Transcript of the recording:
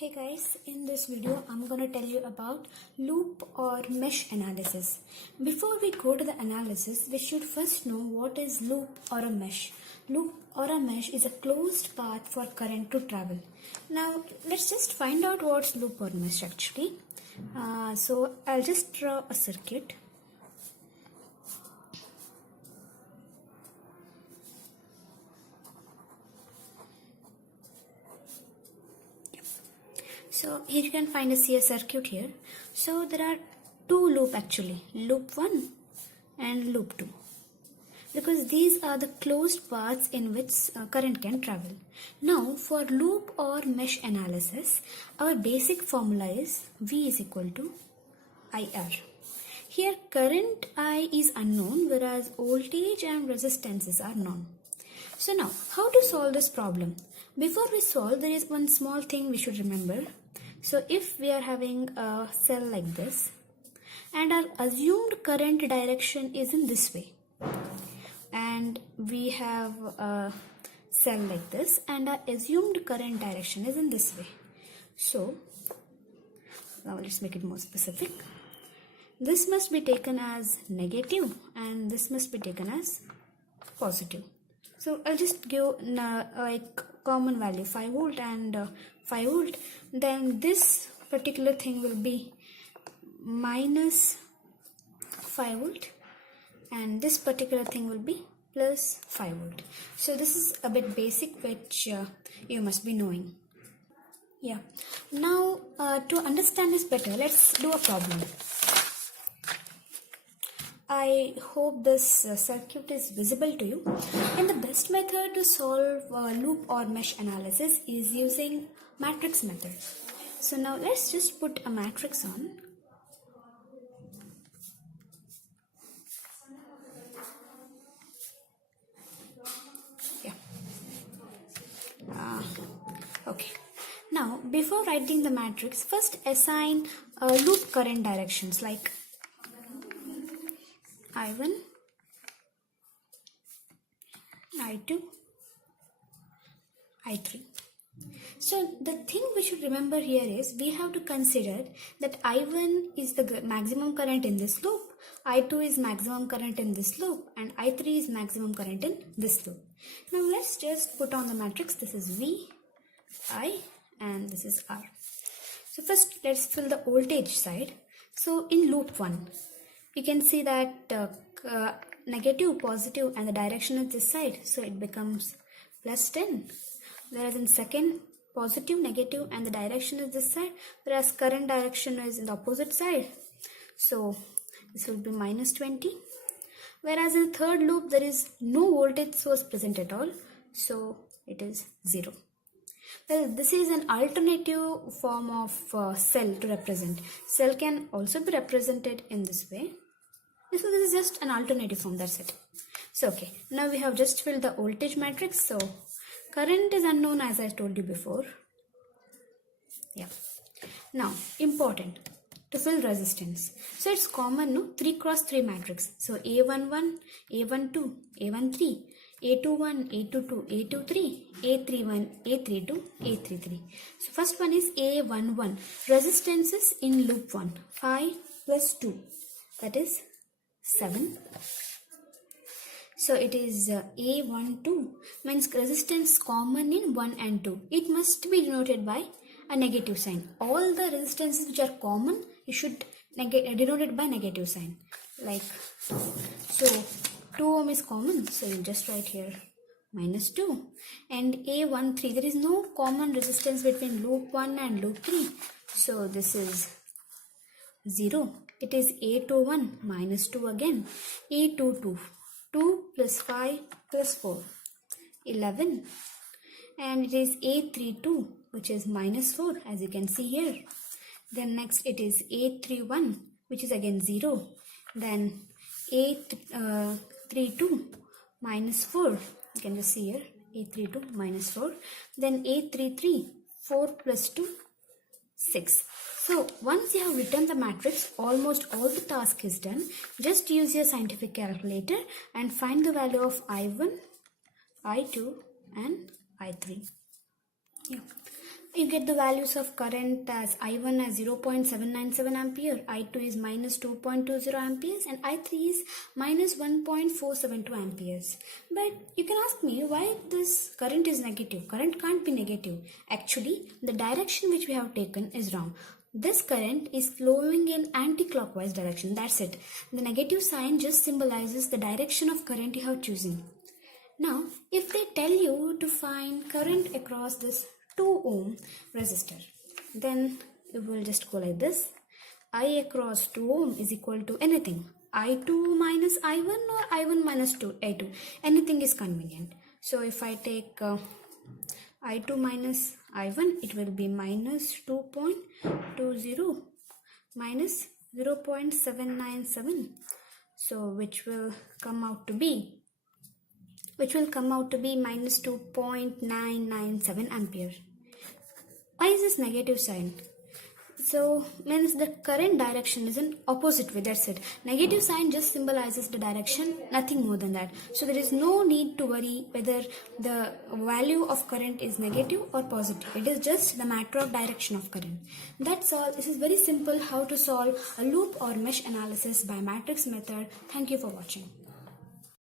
Hey guys, in this video I'm going to tell you about loop or mesh analysis. Before we go to the analysis, we should first know what is loop or a mesh. Loop or a mesh is a closed path for current to travel. Now let's just find out what's loop or mesh actually. So I'll just draw a circuit. So here you can find a CS circuit here. So there are two loop actually, loop 1 and loop 2, because these are the closed paths in which current can travel. Now for loop or mesh analysis, our basic formula is V is equal to IR. Here current I is unknown, whereas voltage and resistances are known. So now how to solve this problem? Before we solve, there is one small thing we should remember. So if we are having a cell like this and our assumed current direction is in this way, and we have a cell like this and our assumed current direction is in this way. So now let's make it more specific. This must be taken as negative and this must be taken as positive. So I'll just give like common value 5 volt and 5 volt. Then this particular thing will be minus 5 volt and this particular thing will be plus 5 volt. So this is a bit basic which you must be knowing. Yeah. Now to understand this better, let's do a problem. I hope this circuit is visible to you, and the best method to solve loop or mesh analysis is using matrix method. So now let's just put a matrix on. Yeah. Okay. Now before writing the matrix, first assign loop current directions like I1, I2, I3. So the thing we should remember here is we have to consider that I1 is the maximum current in this loop, I2 is maximum current in this loop, and I3 is maximum current in this loop. Now let's just put on the matrix. This is V, I, and this is R. So first let's fill the voltage side. So in loop 1, you can see that negative, positive, and the direction is this side, so it becomes plus 10. Whereas in second, positive, negative, and the direction is this side, whereas current direction is in the opposite side, so this will be minus 20. Whereas in the third loop, there is no voltage source present at all, so it is 0. Well, this is an alternative form of cell to represent. Cell can also be represented in this way. So this is just an alternative form, that's it. So okay, now we have just filled the voltage matrix. So current is unknown as I told you before. Yeah. Now important to fill resistance. So it's common, no? 3 cross 3 matrix. So A11, A12, A13, A21, A22, A23, A31, A32, A33. So first one is A11. Resistances in loop 1. 5 plus 2. That is 7. So it is A12 means resistance common in 1 and 2. It must be denoted by a negative sign. All the resistances which are common, you should denote it by negative sign. Like, so 2 ohm is common, so you just write here minus 2. And A13, there is no common resistance between loop 1 and loop 3. So this is 0. It is A21 minus 2 again. A22, 2 plus 5 plus 4, 11. And it is A32, which is minus 4, as you can see here. Then next it is A31, which is again 0. Then A32 minus 4, you can just see here, A32 minus 4. Then A33, 4 plus 2, 6. So once you have written the matrix, almost all the task is done. Just use your scientific calculator and find the value of I1, I2 and I3. Yeah. You get the values of current as I1 as 0.797 ampere, I2 is minus 2.20 amperes, and I3 is minus 1.472 amperes. But you can ask me why this current is negative. Current can't be negative. Actually, the direction which we have taken is wrong. This current is flowing in anti-clockwise direction. That's it. The negative sign just symbolizes the direction of current you have chosen. Now, if they tell you to find current across this 2 ohm resistor, then you will just go like this. I across 2 ohm is equal to anything. I2 minus I1 or I1 minus I2. Anything is convenient. So if I take I2 minus I1, it will be minus 2.20 minus 0.797. So which will come out to be minus 2.997 ampere. Why is this negative sign? So means the current direction is in opposite way. That's it. Negative sign just symbolizes the direction, nothing more than that. So there is no need to worry whether the value of current is negative or positive. It is just the matter of direction of current. That's all. This is very simple how to solve a loop or mesh analysis by matrix method. Thank you for watching.